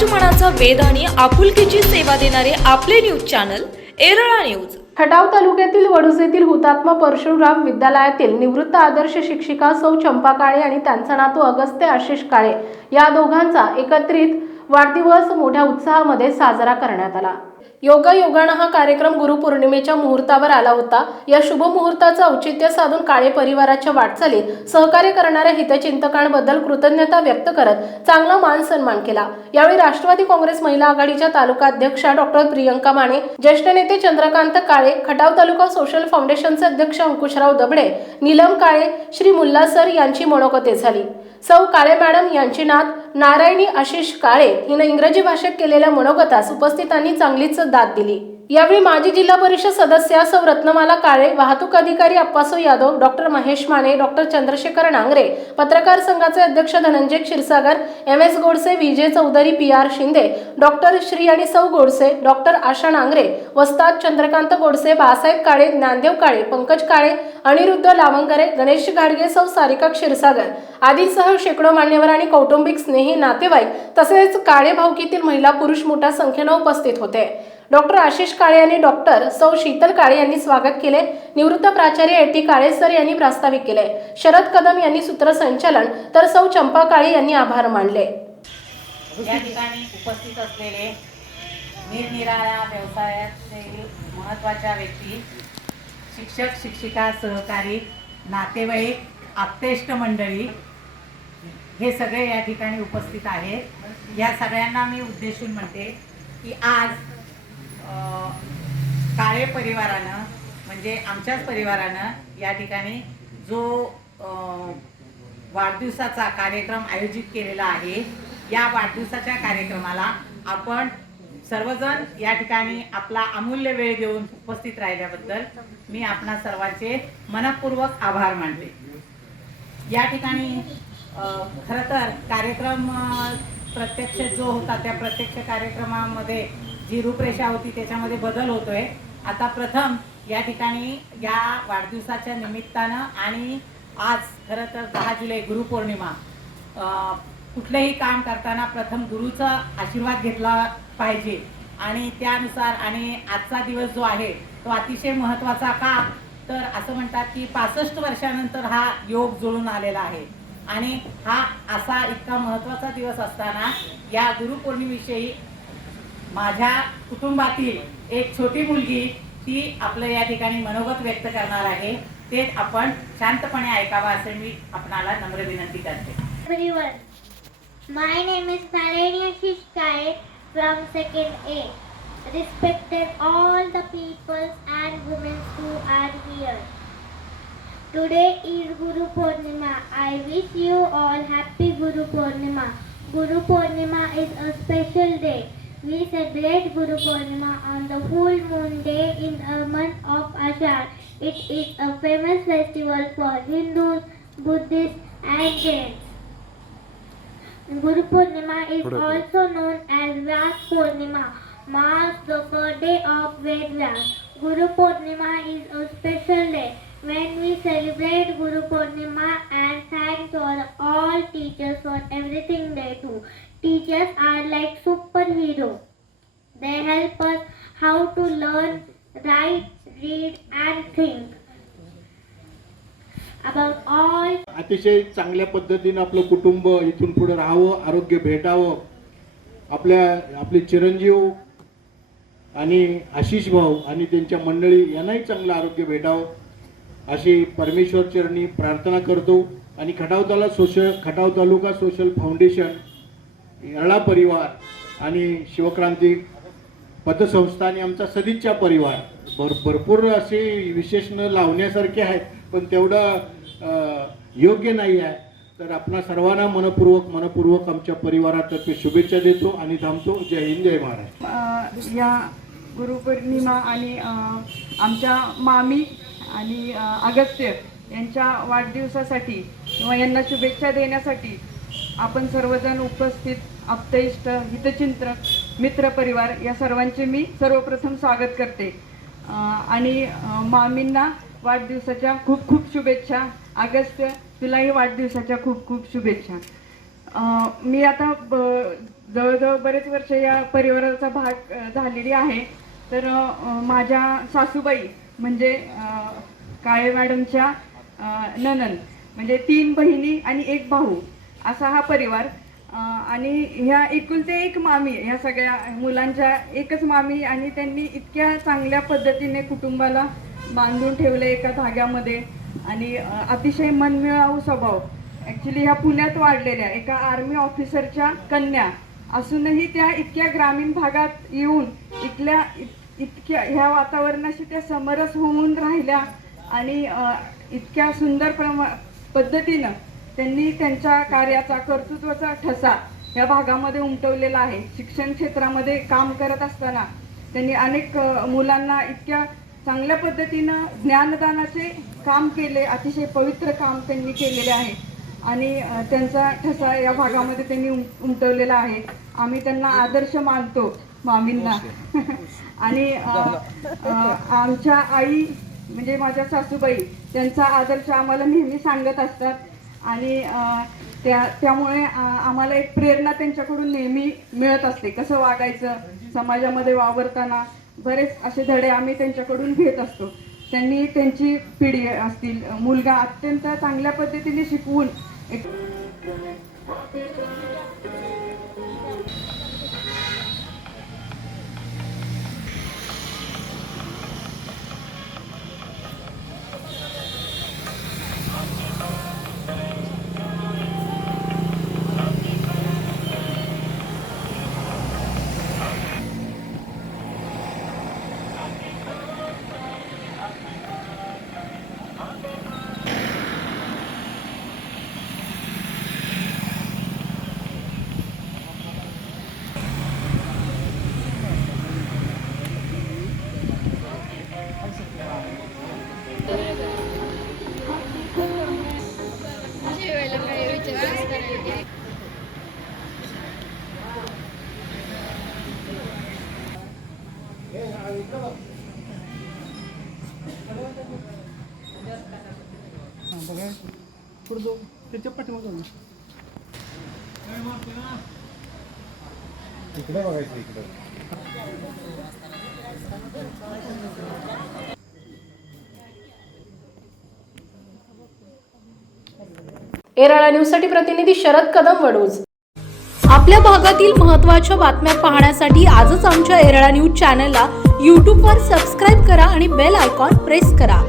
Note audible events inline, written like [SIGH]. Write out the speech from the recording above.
समाज वेद आणि आपुलकीची सेवा देणारे आपले news channel Erala news. Khatav तालुक्यातील वडुजेतील हुतात्मा परशुराम विद्यालयातील निवृत्त आदर्श शिक्षिका सौ चंपा काळे आणि त्यांचा नातू अगस्त्य आशिष काळे या दोघांचा एकत्रित वाढदिवस मोठ्या उत्साहामध्ये साजरा करण्यात आला. योगायोगानं हा कार्यक्रम गुरुपौर्णिमेच्या मुहूर्तावर आला होता. या शुभ मुहूर्ताचं औचित्य साधून काळे परिवाराच्या वाटचालीत सहकार्य करणाऱ्या हितचिंतकांबद्दल कृतज्ञता व्यक्त करत चांगला मान सन्मान केला. यावेळी राष्ट्रवादी काँग्रेस महिला आघाडीच्या तालुका अध्यक्षा डॉक्टर प्रियंका माने ज्येष्ठ नेते चंद्रकांत काळे खटाव तालुका सोशल फाउंडेशनचे अध्यक्ष अंकुशराव दबडे नीलम काळे श्री मुल्ला सर यांची मनोगते झाली. सौ काळे मॅडम यांची नात नारायणी आशिष काळे हिनं इंग्रजी भाषेत केलेल्या मनोगतास उपस्थितांनी चांगलीच दाद दिली. यावेळी माजी जिल्हा परिषद सदस्या सौ रत्नमाला काळे वाहतूक अधिकारी अप्पासो यादव डॉक्टर महेश माने डॉक्टर चंद्रशेखर नांगरे पत्रकार संघाचे अध्यक्ष Dhananjay Kshirsagar M S Godse Vijay Chaudhari P R Shinde doctor Shri आणि सौ गोडसे डॉक्टर आशा नांगरे वस्ताद चंद्रकांत गोडसे बाळासाहेब काळे ज्ञानदेव काळे पंकज काळे अनिरुद्ध लावंगरे गणेश घाडगे सौ सारिका क्षीरसागर आदींसह शेकडो मान्यवर आणि कौटुंबिक स्नेही नातेवाईक तसेच काळे भावकीतील महिला पुरुष मोठ्या संख्येनं उपस्थित होते. डॉक्टर आशिष काळे आणि डॉक्टर सौ शीतल काळे यांनी स्वागत केले. निवृत्त प्राचार्य ए टी काळे सर यांनी प्रास्ताविक केले. शरद कदम यांनी सूत्रसंचालन तर सौ चंपा काळे यांनी आभार मानले. या ठिकाणी उपस्थित असलेले निरनिराळ्या व्यवसायातील महत्त्वाच्या व्यक्ती शिक्षक शिक्षिका सहकारी नातेवाईक आप्तेष्ट मंडळी हे सगळे या ठिकाणी उपस्थित आहेत. या सगळ्यांना मी उद्देशून म्हणते की आज काळे परिवारानं म्हणजे आमच्याच परिवारानं या ठिकाणी जो वाढदिवसाचा कार्यक्रम आयोजित केलेला आहे या वाढदिवसाच्या कार्यक्रमाला आपण सर्वजण या ठिकाणी आपला अमूल्य वेळ देऊन उपस्थित राहिल्याबद्दल मी आपणा सर्वांचे मनपूर्वक आभार मानले या ठिकाणी खरं तर कार्यक्रम प्रत्यक्ष जो होता त्या प्रत्यक्ष कार्यक्रमामध्ये जी रूपरेषा होती त्याच्यामध्ये बदल होतोय. आता प्रथम या ठिकाणी या वाढदिवसाच्या निमित्तानं आणि आज खरं तर दहा जुलै गुरुपौर्णिमा कुठलंही काम करताना प्रथम गुरुचा आशीर्वाद घेतला पाहिजे. आणि त्यानुसार आणि आजचा दिवस जो आहे तो अतिशय महत्त्वाचा का? तर असं म्हणतात की पासष्ट वर्षानंतर हा योग जुळून आलेला आहे. आणि हा असा इतका महत्त्वाचा दिवस असताना या गुरुपौर्णिमेविषयी माझ्या कुटुंबातील एक छोटी मुलगी ती आपलं या ठिकाणी मनोगत व्यक्त करणार आहे ते आपण शांतपणे ऐकावं असे मी आपणाला नम्र विनंती करते everyone. My name is Nalini Shishkai from second A. Respected all the peoples and women who are here. Today is Guru Purnima. I wish you all happy Guru Purnima. Guru Purnima is a special day. We celebrate Guru Purnima on the full moon day in the month of Ashar. It is a famous festival for Hindus, Buddhists and Jains. Guru Purnima is also known as Vyas Purnima, marks the birthday of Ved Guru Purnima is a special day when we celebrate Guru Purnima and thank for all teachers for everything they do. Teachers are like superheroes. They help us how to learn, write, read and think about all अतिशय चांगल्या पद्धतीनं आपलं कुटुंब इथून पुढे राहावं आरोग्य भेटावं. आपल्या आपले चिरंजीव आणि आशिष भाऊ आणि त्यांच्या मंडळी यांनाही चांगलं आरोग्य भेटावं. अशी परमेश्वर चरणी प्रार्थना करतो. आणि Khatav taluka social Khatav taluka social foundation Yela परिवार आणि शिवक्रांती पतसंस्था आणि आमचा सदिच्छा परिवार. भर भरपूर असे विशेषण लावण्यासारखे आहेत पण तेवढं योग्य नाही आहे. तर आपणा सर्वांना मनपूर्वक मनपूर्वक आमच्या परिवारातर्फे शुभेच्छा देतो आणि थांबतो. जय हिंद जय महाराष्ट्र. या गुरुपौर्णिमा आणि आमच्या मामी आणि अगस्त्य यांच्या वाढदिवसासाठी किंवा यांना शुभेच्छा देण्यासाठी आपण सर्वजण उपस्थित आप्तेष्ट हितचिंतक मित्रपरिवार या सर्वांचे मी सर्वप्रथम स्वागत करते. आणि मामींना वाढदिवसाच्या खूप खूप शुभेच्छा. ऑगस्ट तुलाही वाढदिवसाच्या खूप खूप शुभेच्छा. मी आता ब- जवळजवळ बरेच वर्ष या परिवाराचा भाग झालेली आहे. तर माझ्या सासूबाई म्हणजे काळे मॅडमच्या ननन ननंद म्हणजे तीन बहिणी आणि एक भाऊ असा हा परिवार. आणि ह्या एकुलते एक मामी ह्या सगळ्या मुलांच्या एकच मामी आणि त्यांनी इतक्या चांगल्या पद्धतीने कुटुंबाला बांधून ठेवलं एका धाग्यामध्ये. आणि अतिशय मनमिळावू स्वभाव. ॲक्च्युली ह्या पुण्यात वाढलेल्या एका आर्मी ऑफिसरच्या कन्या असूनही त्या इतक्या ग्रामीण भागात येऊन इथल्या इत- इतक्या ह्या वातावरणाशी त्या समरस होऊन राहिल्या आणि इतक्या सुंदर प्रमा पद्धतीनं त्यांनी त्यांच्या कार्याचा कर्तृत्वाचा ठसा या भागामध्ये उमटवलेला आहे. शिक्षण क्षेत्रामध्ये काम करत असताना त्यांनी अनेक मुलांना इतक्या चांगल्या पद्धतीनं ज्ञानदानाचे काम केले अतिशय पवित्र काम त्यांनी केलेले आहे. आणि त्यांचा ठसा या भागामध्ये त्यांनी उमटवलेला आहे. आम्ही त्यांना आदर्श मानतो मामींना. [LAUGHS] आणि आमच्या आई म्हणजे माझ्या सासूबाई त्यांचा आदर्श आम्हाला नेहमी सांगत असतात. आणि त्या त्यामुळे आम्हाला एक प्रेरणा त्यांच्याकडून नेहमी मिळत असते. कसं वागायचं समाजामध्ये वावरताना बरेच असे धडे आम्ही त्यांच्याकडून घेत असतो. त्यांनी त्यांची पिढी असतील मुलगा अत्यंत चांगल्या पद्धतीने शिकवून एक एराळा न्यूजसाठी प्रतिनिधी शरद कदम वडोज. आपल्या भागातील महत्त्वाच्या बातम्या पाहण्यासाठी आजच आमच्या एरळा न्यूज चॅनलला यूट्यूबवर सबस्क्राईब करा आणि बेल आयकॉन प्रेस करा.